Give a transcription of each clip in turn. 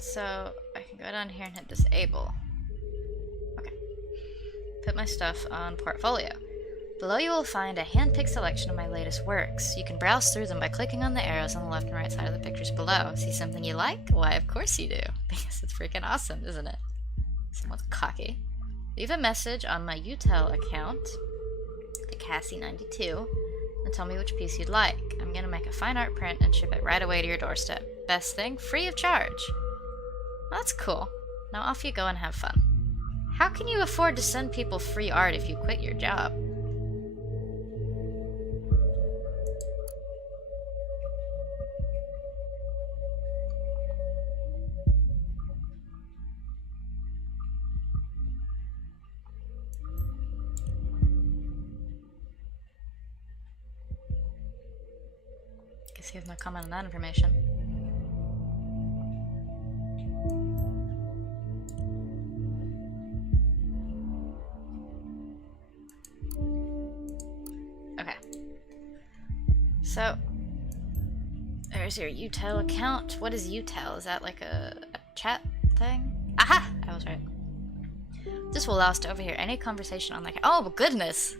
so I can go down here and hit disable. Okay. Put my stuff on portfolio. Below you will find a hand-picked selection of my latest works. You can browse through them by clicking on the arrows on the left and right side of the pictures below. See something you like? Why, of course you do. Because it's freaking awesome, isn't it? Somewhat cocky. Leave a message on my Utel account, the Cassie92, and tell me which piece you'd like. I'm gonna make a fine art print and ship it right away to your doorstep. Best thing, free of charge. Well, that's cool. Now off you go and have fun. How can you afford to send people free art if you quit your job? Guess he has no comment on that information. Okay. So, there's your Utel account. What is Utel? Is that like a chat thing? Aha! I was right. This will allow us to overhear any conversation on oh goodness!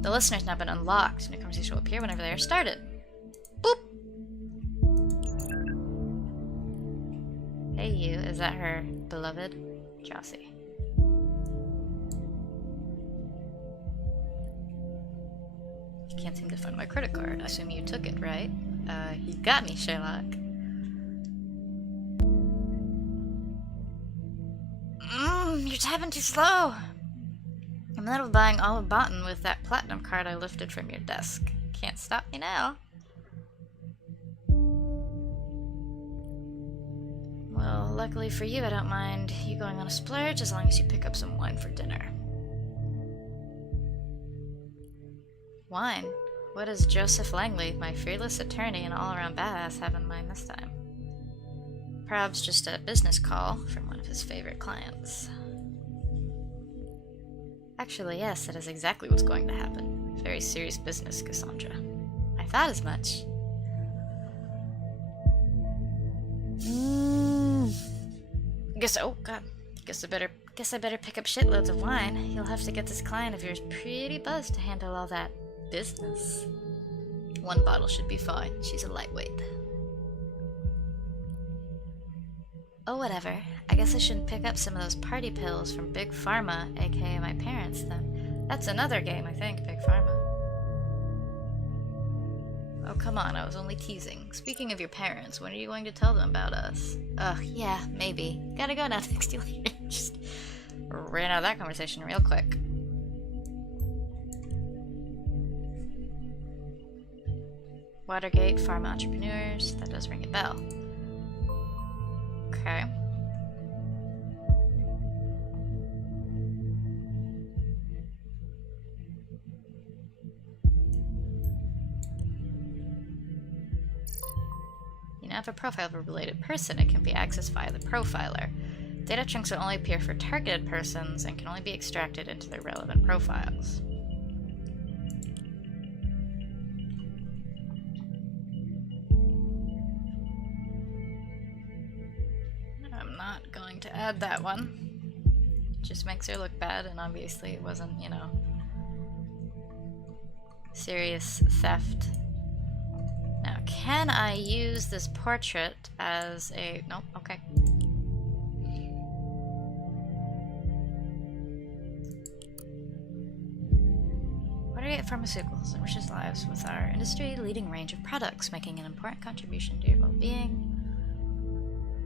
The listener's now been unlocked, and a conversation will appear whenever they are started. Boop! Hey you, is that her beloved? Jossie. Can't seem to find my credit card. I assume you took it, right? You got me, Sherlock. You're typing too slow. I'm in the middle of buying Olive Boughton with that platinum card I lifted from your desk. Can't stop me now. Well, luckily for you, I don't mind you going on a splurge as long as you pick up some wine for dinner. Wine? What does Joseph Langley, my fearless attorney and all-around badass, have in mind this time? Perhaps just a business call from one of his favorite clients. Actually, yes, that is exactly what's going to happen. Very serious business, Cassandra. I thought as much. Oh god. Guess I better pick up shitloads of wine. You'll have to get this client of yours pretty buzzed to handle all that business. One bottle should be fine. She's a lightweight. Oh, whatever. I guess I shouldn't pick up some of those party pills from Big Pharma, aka my parents, then. That's another game, I think, Big Pharma. Oh, come on, I was only teasing. Speaking of your parents, when are you going to tell them about us? Ugh, yeah, maybe. Gotta go now, thanks to you later. Just ran out of that conversation real quick. Watergate, Pharma Entrepreneurs, that does ring a bell. Okay. You now have a profile of a related person. It can be accessed via the profiler. Data chunks will only appear for targeted persons and can only be extracted into their relevant profiles. Going to add that one. Just makes her look bad, and obviously it wasn't, you know, serious theft. Now, can I use this portrait as a... Nope, okay. Watergate Pharmaceuticals enriches lives with our industry-leading range of products, making an important contribution to your well-being.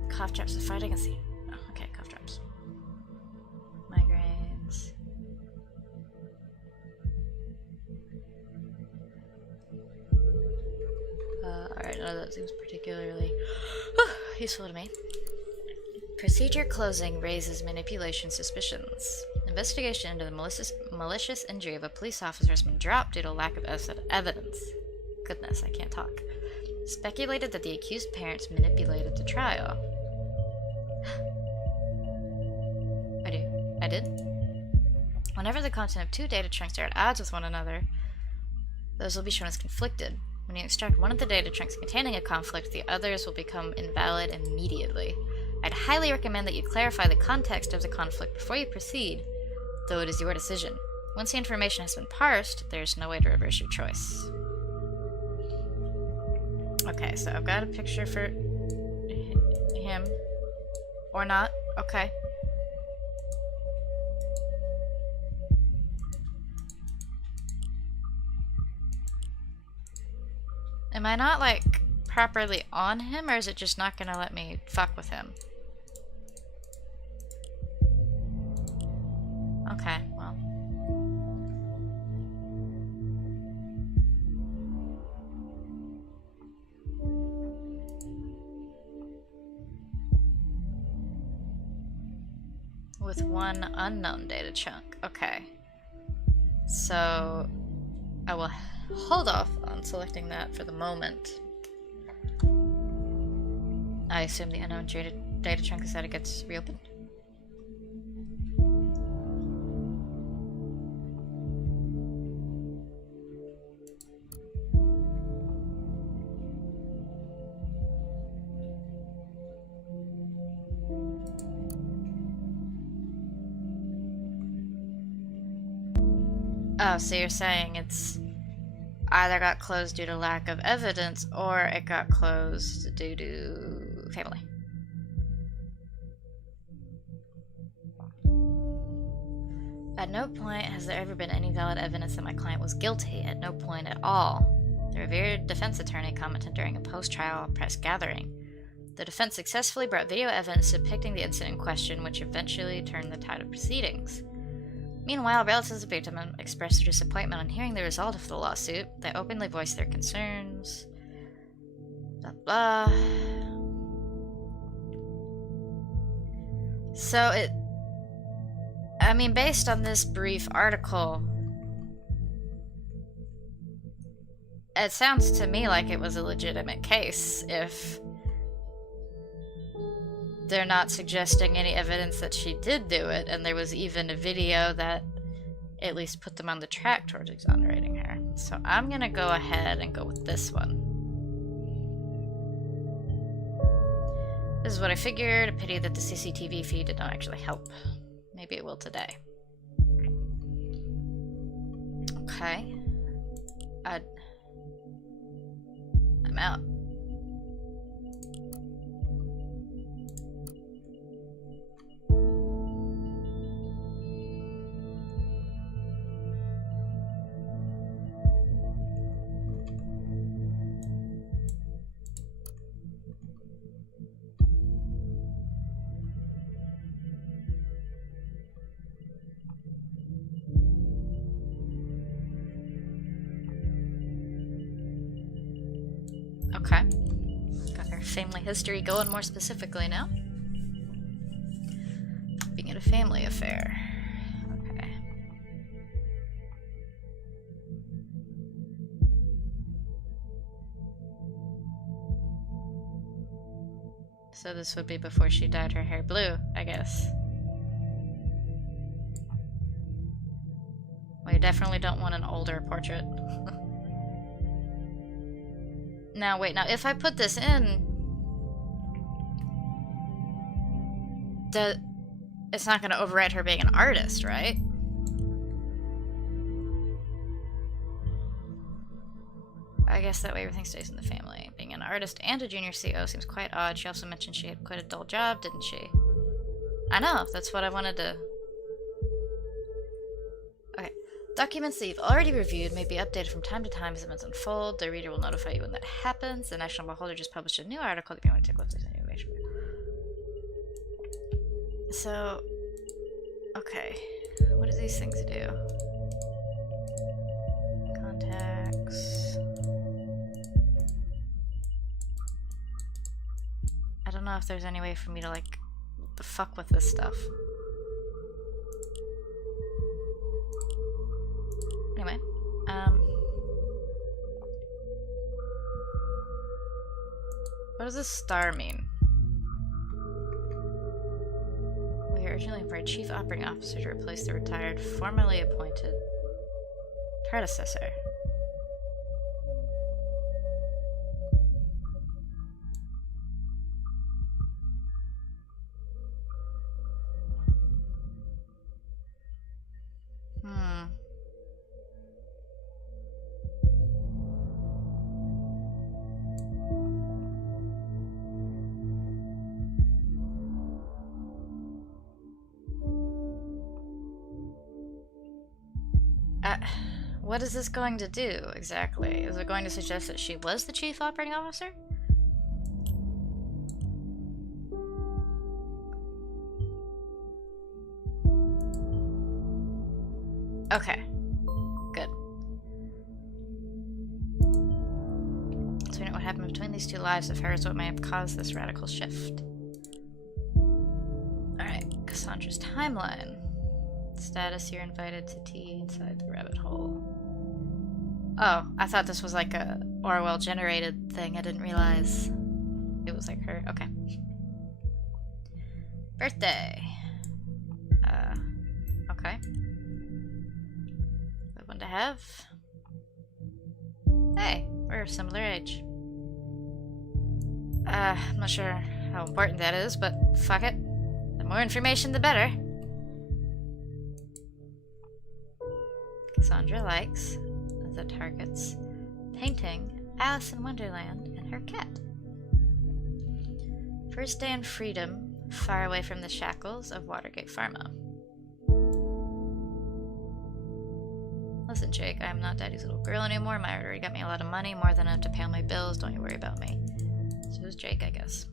Cough drops, as far as I can see. Oh, okay, cough drops. Migraines. Alright, none of that seems particularly useful to me. Procedure closing raises manipulation suspicions. Investigation into the malicious injury of a police officer has been dropped due to lack of evidence. Goodness, I can't talk. Speculated that the accused parents manipulated the trial. I did? Whenever the content of two data chunks are at odds with one another, those will be shown as conflicted. When you extract one of the data chunks containing a conflict, the others will become invalid immediately. I'd highly recommend that you clarify the context of the conflict before you proceed, though it is your decision. Once the information has been parsed, there's no way to reverse your choice. Okay, so I've got a picture for him. Or not. Okay. Am I not, like, properly on him, or is it just not gonna let me fuck with him? Okay, well. With one unknown data chunk. Okay. So I will hold off on selecting that for the moment. I assume the unknown data chunk is that it gets reopened. Oh, so you're saying it's either got closed due to lack of evidence or it got closed due to family. At no point has there ever been any valid evidence that my client was guilty. At no point at all. The revered defense attorney commented during a post-trial press gathering. The defense successfully brought video evidence depicting the incident in question, which eventually turned the tide of proceedings. Meanwhile, relatives of the victim expressed their disappointment on hearing the result of the lawsuit. They openly voiced their concerns. Blah blah. So I mean, based on this brief article, it sounds to me like it was a legitimate case if they're not suggesting any evidence that she did do it, and there was even a video that at least put them on the track towards exonerating her. So I'm gonna go ahead and go with this one. This is what I figured. A pity that the CCTV feed did not actually help. Maybe it will today. Okay. I'm out. Okay. Got our family history going more specifically now. Being it a family affair. Okay. So this would be before she dyed her hair blue, I guess. Well, you definitely don't want an older portrait. Now, wait, now if I put this in, it's not going to override her being an artist, right? I guess that way everything stays in the family. Being an artist and a junior CO seems quite odd. She also mentioned she had quite a dull job, didn't she? I know, that's what I wanted to... Okay. Documents that you've already reviewed may be updated from time to time as events unfold. The reader will notify you when that happens. The National Beholder just published a new article if you want to take a look at this information. So, okay. What do these things do? Contacts. I don't know if there's any way for me to, like, the fuck with this stuff. Anyway, what does this star mean? We are urgently for a chief operating officer to replace the retired, formerly appointed predecessor. What is this going to do, exactly? Is it going to suggest that she was the chief operating officer? Okay. Good. So we know what happened between these two lives of hers, what may have caused this radical shift. Alright, Cassandra's timeline. Status, you're invited to tea inside the rabbit hole. Oh, I thought this was like a Orwell generated thing. I didn't realize it was like her. Okay. Birthday. Okay. Good one to have. Hey, we're a similar age. I'm not sure how important that is, but fuck it. The more information, the better. Cassandra likes the targets painting Alice in Wonderland and her cat. First day in freedom, far away from the shackles of Watergate Pharma. Listen, Jake, I am not Daddy's little girl anymore. Myra already got me a lot of money, more than enough to pay all my bills. Don't you worry about me. So is Jake, I guess.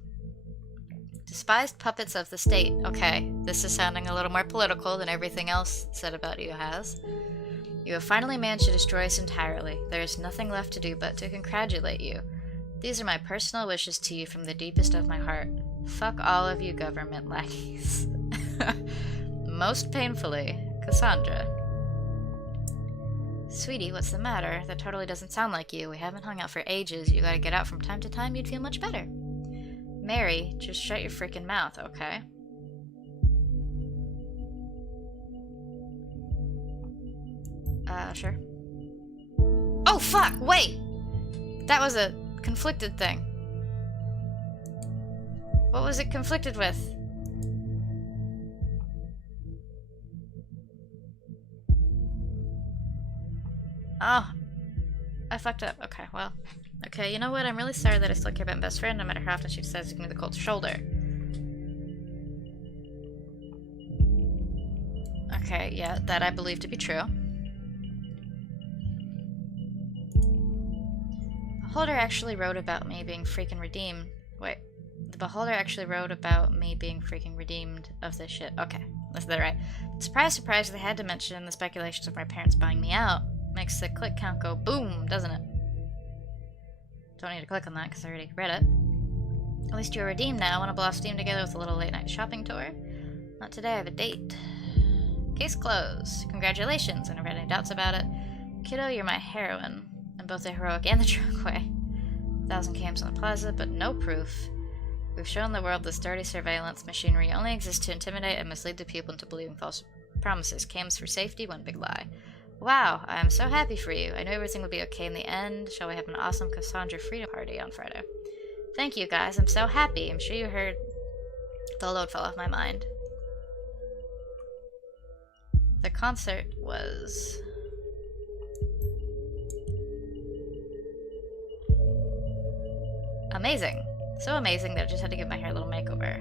Despised puppets of the state. Okay, this is sounding a little more political than everything else said about you has. You have finally managed to destroy us entirely. There is nothing left to do but to congratulate you. These are my personal wishes to you from the deepest of my heart. Fuck all of you government lackeys. Most painfully, Cassandra. Sweetie, what's the matter? That totally doesn't sound like you. We haven't hung out for ages. You gotta get out from time to time. You'd feel much better. Mary, just shut your freaking mouth, okay? Sure. Oh, fuck! Wait! That was a conflicted thing. What was it conflicted with? Oh. I fucked up. Okay, well. Okay, you know what? I'm really sorry that I still care about my best friend, no matter how often she says to give me the cold shoulder. Okay, yeah, that I believe to be true. Beholder actually wrote about me being freaking redeemed. Wait. The Beholder actually wrote about me being freaking redeemed of this shit. Okay, that's that right. Surprise, surprise, they had to mention the speculations of my parents buying me out. Makes the click count go boom, doesn't it? Don't need to click on that because I already read it. At least you're redeemed now. Want to blow steam together with a little late night shopping tour? Not today, I have a date. Case closed. Congratulations, I never had any doubts about it. Kiddo, you're my heroine. In both the heroic and the drunk way. 1,000 cams on the plaza, but no proof. We've shown the world this dirty surveillance machinery only exists to intimidate and mislead the people into believing false promises. Cams for safety, one big lie. Wow, I am so happy for you. I knew everything would be okay in the end. Shall we have an awesome Cassandra Freedom Party on Friday? Thank you, guys. I'm so happy. I'm sure you heard the load fell off my mind. The concert was... amazing. So amazing that I just had to give my hair a little makeover.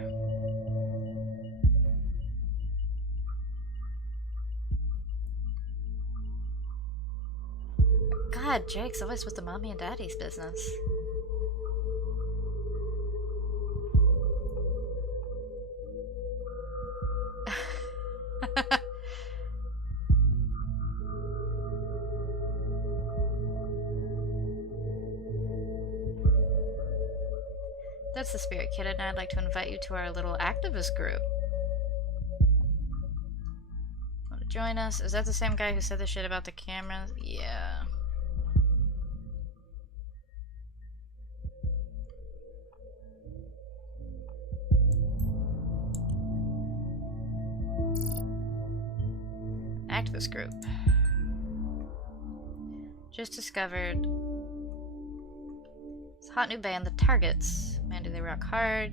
God, Jake's always with the mommy and daddy's business. That's the spirit, kid, and I'd like to invite you to our little activist group. Want to join us? Is that the same guy who said the shit about the cameras? Yeah. Activist group. Just discovered this hot new band, The Targets. Man, do they rock hard.